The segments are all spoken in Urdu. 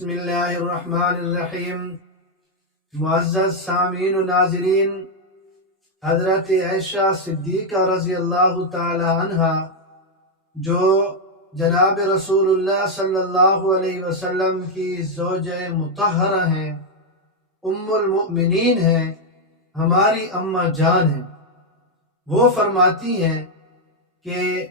بسم اللہ الرحمن الرحیم۔ معزز سامعین و ناظرین، حضرت عائشہ صدیقہ رضی اللہ تعالی عنہ جو جناب رسول اللہ صلی اللہ علیہ وسلم کی زوجہ مطہرہ ہیں، ام المؤمنین ہیں، ہماری اماں جان ہیں، وہ فرماتی ہیں کہ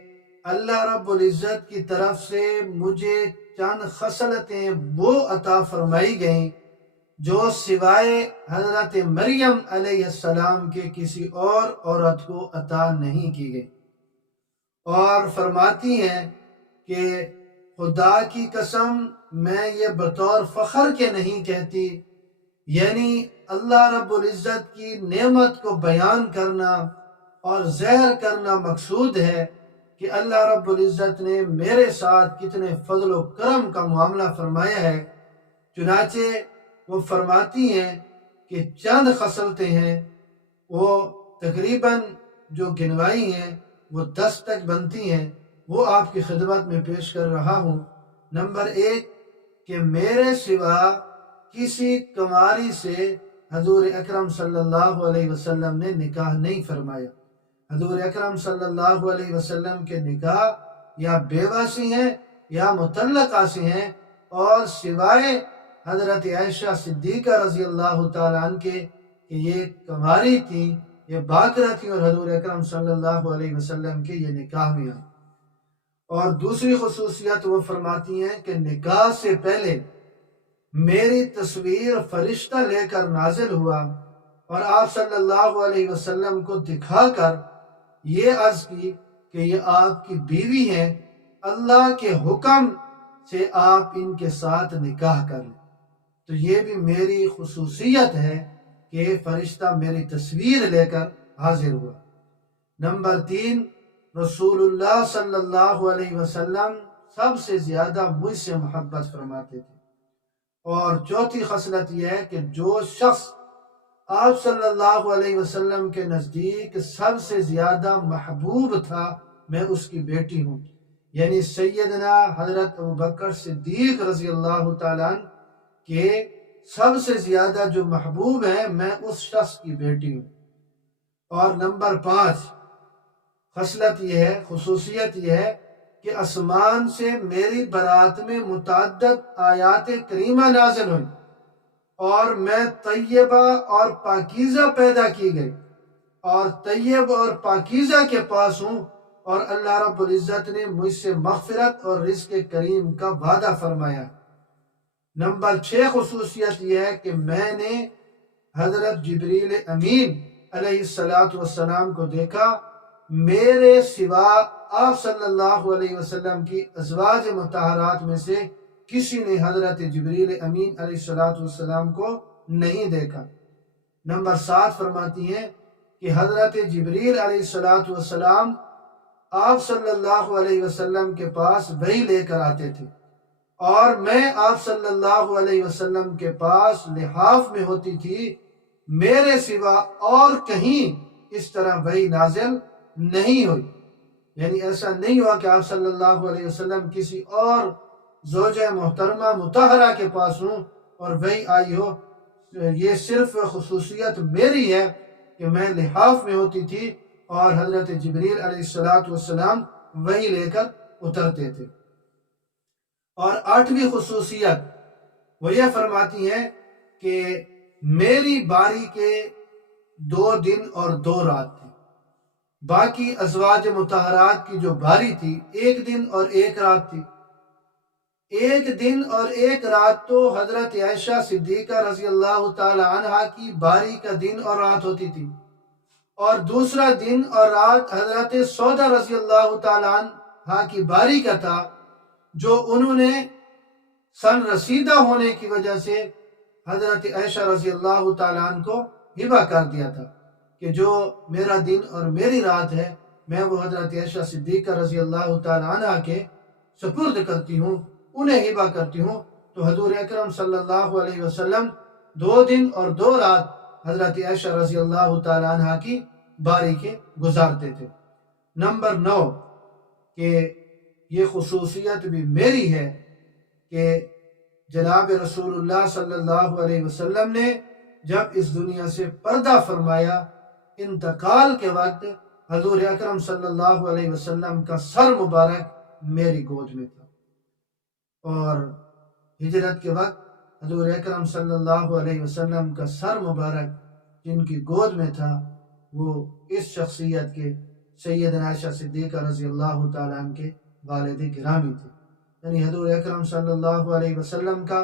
اللہ رب العزت کی طرف سے مجھے چند خصلتیں وہ عطا فرمائی گئیں جو سوائے حضرت مریم علیہ السلام کے کسی اور عورت کو عطا نہیں کی گئی، اور فرماتی ہیں کہ خدا کی قسم میں یہ بطور فخر کے نہیں کہتی، یعنی اللہ رب العزت کی نعمت کو بیان کرنا اور ظاہر کرنا مقصود ہے کہ اللہ رب العزت نے میرے ساتھ کتنے فضل و کرم کا معاملہ فرمایا ہے۔ چنانچہ وہ فرماتی ہیں کہ چند خصلتیں ہیں، وہ تقریباً جو گنوائی ہیں وہ 10 تک بنتی ہیں، وہ آپ کی خدمت میں پیش کر رہا ہوں۔ نمبر 1 کہ میرے سوا کسی کنواری سے حضور اکرم صلی اللہ علیہ وسلم نے نکاح نہیں فرمایا۔ حضور اکرم صلی اللہ علیہ وسلم کے نکاح یا بیوہ سے ہیں یا مطلقہ سے ہیں، اور سوائے حضرت عائشہ صدیقہ رضی اللہ تعالیٰ عنہ کے کہ یہ کنواری تھیں، یہ باکرہ تھیں، اور حضور اکرم صلی اللہ علیہ وسلم کے یہ نکاح میں آئیں۔ اور دوسری خصوصیت وہ فرماتی ہیں کہ نکاح سے پہلے میری تصویر فرشتہ لے کر نازل ہوا اور آپ صلی اللہ علیہ وسلم کو دکھا کر یہ عرض کی کہ یہ آپ کی بیوی ہیں، اللہ کے حکم سے آپ ان کے ساتھ نکاح کر لیں۔ تو یہ بھی میری خصوصیت ہے کہ فرشتہ میری تصویر لے کر حاضر ہوا۔ نمبر 3 رسول اللہ صلی اللہ علیہ وسلم سب سے زیادہ مجھ سے محبت فرماتے تھے۔ اور چوتھی خصلت یہ ہے کہ جو شخص آپ صلی اللہ علیہ وسلم کے نزدیک سب سے زیادہ محبوب تھا، میں اس کی بیٹی ہوں، یعنی سیدنا حضرت ابوبکر صدیق رضی اللہ تعالیٰ عنہ کہ سب سے زیادہ جو محبوب ہیں، میں اس شخص کی بیٹی ہوں۔ اور نمبر 5 خصلت یہ ہے، خصوصیت یہ ہے کہ آسمان سے میری برات میں متعدد آیات کریمہ نازل ہوئی، اور میں طیبہ اور پاکیزہ پیدا کی گئی، اور طیب اور پاکیزہ کے پاس ہوں، اور اللہ رب العزت نے مجھ سے مغفرت اور رزق کریم کا وعدہ فرمایا۔ نمبر 6 خصوصیت یہ ہے کہ میں نے حضرت جبریل امین علیہ السلام کو دیکھا، میرے سوا آپ صلی اللہ علیہ وسلم کی ازواج مطہرات میں سے کسی نے حضرت جبریل امین علیہ السلام کو نہیں دیکھا۔ نمبر 7 فرماتی ہیں کہ حضرت جبریل علیہ السلام آپ صلی اللہ علیہ وسلم کے پاس وحی لے کر آتے تھے، اور میں آپ صلی اللہ علیہ وسلم کے پاس لحاف میں ہوتی تھی، میرے سوا اور کہیں اس طرح وحی نازل نہیں ہوئی۔ یعنی ایسا نہیں ہوا کہ آپ صلی اللہ علیہ وسلم کسی اور زوجہ محترمہ مطہرہ کے پاس ہوں اور وحی آئی ہو، یہ صرف خصوصیت میری ہے کہ میں لحاف میں ہوتی تھی اور حضرت جبریل علیہ السلام وحی لے کر اترتے تھے۔ اور 8ویں خصوصیت وہ یہ فرماتی ہیں کہ میری باری کے 2 دن اور 2 رات تھی، باقی ازواج مطہرات کی جو باری تھی 1 دن اور 1 رات تھی۔ 1 دن اور 1 رات تو حضرت عائشہ صدیقہ رضی اللہ تعالی عنہ کی باری کا دن اور رات ہوتی تھی، اور دوسرا دن اور رات حضرت سودہ رضی اللہ تعالی عنہ کی باری کا تھا، جو انہوں نے سن رسیدہ ہونے کی وجہ سے حضرت عائشہ رضی اللہ تعالیٰ عنہ کو ہبہ کر دیا تھا کہ جو میرا دن اور میری رات ہے میں وہ حضرت عائشہ صدیقہ رضی اللہ تعالیٰ عنہ کے سپرد کرتی ہوں، انہیں ہبہ کرتی ہوں۔ تو حضور اکرم صلی اللہ علیہ وسلم 2 دن اور 2 رات حضرت عائشہ رضی اللہ تعالیٰ عنہ کی باری کے گزارتے تھے۔ نمبر 9 کہ یہ خصوصیت بھی میری ہے کہ جناب رسول اللہ صلی اللہ علیہ وسلم نے جب اس دنیا سے پردہ فرمایا، انتقال کے وقت حضور اکرم صلی اللہ علیہ وسلم کا سر مبارک میری گود میں تھا، اور ہجرت کے وقت حضور اکرم صلی اللہ علیہ وسلم کا سر مبارک جن کی گود میں تھا وہ اس شخصیت کے سیدنا عائشہ صدیقہ رضی اللہ تعالیٰ عنہ کے والد گرامی تھے۔ یعنی حضور اکرم صلی اللہ علیہ وسلم کا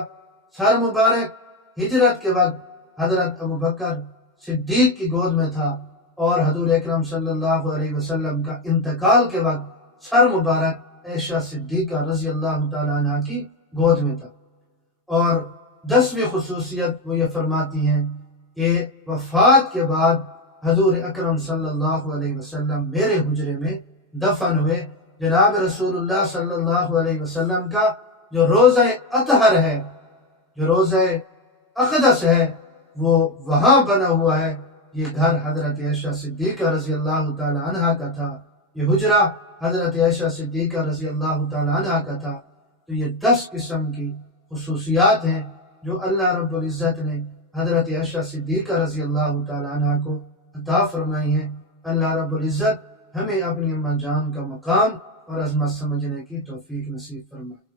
سر مبارک ہجرت کے وقت حضرت ابو بکر صدیق کی گود میں تھا، اور حضور اکرم صلی اللہ علیہ وسلم کا انتقال کے وقت سر مبارک عائشہ صدیقہ رضی اللہ تعالیٰ عنہ کی گود میں تھا۔ اور 10ویں خصوصیت وہ یہ فرماتی ہیں کہ وفات کے بعد حضور اکرم صلی اللہ علیہ وسلم میرے حجرے میں دفن ہوئے۔ جناب رسول اللہ صلی اللہ علیہ وسلم کا جو روضہ اطہر ہے، جو روضہ اقدس ہے، وہ وہاں بنا ہوا ہے۔ یہ گھر حضرت عائشہ صدیقہ رضی اللہ تعالی عنہ کا تھا، یہ حجرہ حضرت عائشہ صدیقہ رضی اللہ تعالی عنہ کا تھا۔ تو یہ 10 قسم کی خصوصیات ہیں جو اللہ رب العزت نے حضرت عائشہ صدیقہ رضی اللہ تعالی عنہ کو عطا فرمائی ہیں۔ اللہ رب العزت ہمیں اپنی اماں جان کا مقام اور عظمت سمجھنے کی توفیق نصیب فرمائے۔